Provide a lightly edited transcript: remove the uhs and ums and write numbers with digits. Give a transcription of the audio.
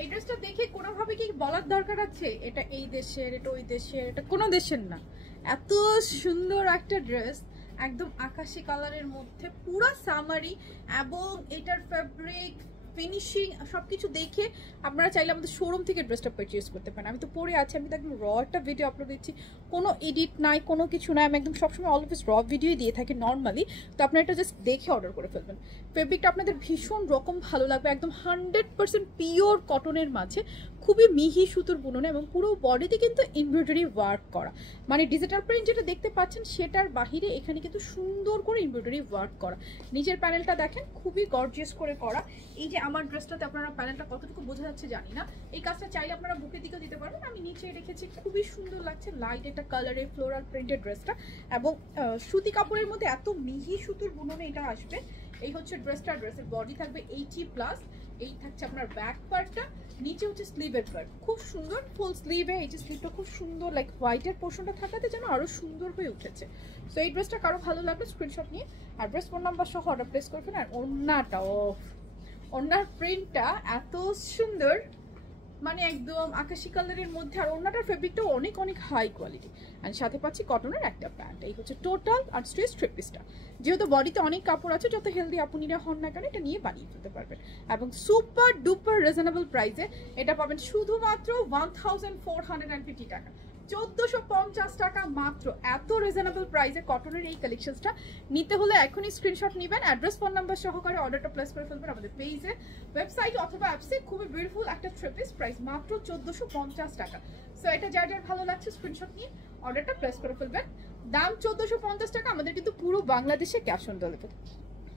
এই ড্রেসটা দেখে কোনোভাবে কি বলার দরকার আছে এটা এই দেশের, এটা ওই দেশের, এটা কোনো দেশের না। এত সুন্দর একটা ড্রেস, একদম আকাশি কালারের মধ্যে, পুরো সামারি, এবং এটার ফ্যাব্রিক ফিনিশিং সবকিছু দেখে আপনারা চাইলে আমাদের শোরুম থেকে ড্রেসটা পারচেজ করতে পারেন। আমি তো পরে আছি, আমি তো একদম র একটা ভিডিও আপলোড দিচ্ছি, কোনো এডিট নাই, কোনো কিছু নাই, আমি একদম সবসময় অলওয়েজ র ভিডিওই দিয়ে থাকি নর্মালি। তো আপনারা এটা জাস্ট দেখে অর্ডার করে ফেলবেন। ফেব্রিকটা আপনাদের ভীষণ রকম ভালো লাগবে, একদম 100% পিওর কটনের মাঝে, খুবই মিহি সুতোর বুননে, এবং পুরো বডিতে কিন্তু এমব্রয়ডারি ওয়ার্ক করা, মানে ডিজিটাল প্রিন্ট যেটা দেখতে পাচ্ছেন সেটার বাহিরে এখানে কিন্তু সুন্দর করে এমব্রয়ডারি ওয়ার্ক করা। নিচের প্যানেলটা দেখেন খুবই গর্জিয়াস করে করা। এই যে আমার ড্রেসটাতে আপনারা প্যানেলটা কতটুকু বোঝা যাচ্ছে জানি না, এই কাজটা চাইলে আপনারা বুকের দিকেও দিতে পারবেন। আমি নিচে রেখেছি, খুবই সুন্দর লাগছে লাইট একটা কালারে ফ্লোরাল প্রিন্টেড ড্রেসটা, এবং সুতি কাপড়ের মধ্যে এত মিহি সুতোর বুননে এটা আসবে। এই হচ্ছে ড্রেসটা, ড্রেসের বডি থাকবে 80+, এই থাকছে আপনার ব্যাক পার্টটা, নিচে হচ্ছে স্লিভের পার্ট, খুব সুন্দর ফুল স্লিভে। এই যে স্লিভটা খুব সুন্দর, লাইক হোয়াইটের পোর্শনটা থাকাতে যেন আরো সুন্দর হয়ে উঠেছে। সো এই ড্রেসটা কারো ভালো লাগবে স্ক্রিনশট নিয়ে অ্যাড্রেস ফোন নাম্বার সহ অর্ডার প্লেস করবেন। আর ওড়নাটা, ওড়নার প্রিন্টটা এত সুন্দর, মানে একদম আকাশি কালারের মধ্যে, আর ওড়নাটার ফেব্রিকটাও অনেক অনেক হাই কোয়ালিটি, আর সাথে পাচ্ছি কটনের একটা প্যান্ট। এই হচ্ছে টোটাল আর স্ট্রেস থ্রি পিসটা। যেহেতু বডিতে অনেক কাপড় আছে, যত হেলদি আপুনিরা হন না কেন এটা নিয়ে বানিয়ে ফেলতে পারবেন, এবং সুপার ডুপার রিজনেবল প্রাইসে এটা পাবেন শুধুমাত্র 1450 টাকা, 1450 টাকা মাত্র। এত রিজনেবল প্রাইসে কটনের এই কালেকশনসটা নিতে হলে এখনই স্ক্রিনশট নেবেন, অ্যাড্রেস ফোন নাম্বার সহকারে অর্ডারটা প্লেস করে ফেলবেন আমাদের পেজে, ওয়েবসাইট অথবা অ্যাপসে। খুবই বিউটিফুল একটা থ্রি পিস, প্রাইস মাত্র 1450 টাকা। সো এটা যার যার ভালো লাগছে স্ক্রিনশট নিয়ে অর্ডারটা প্লেস করে ফেলবেন। দাম 1450 টাকা, আমাদের কিন্তু পুরো বাংলাদেশে ক্যাশ অন ডেলিভারি।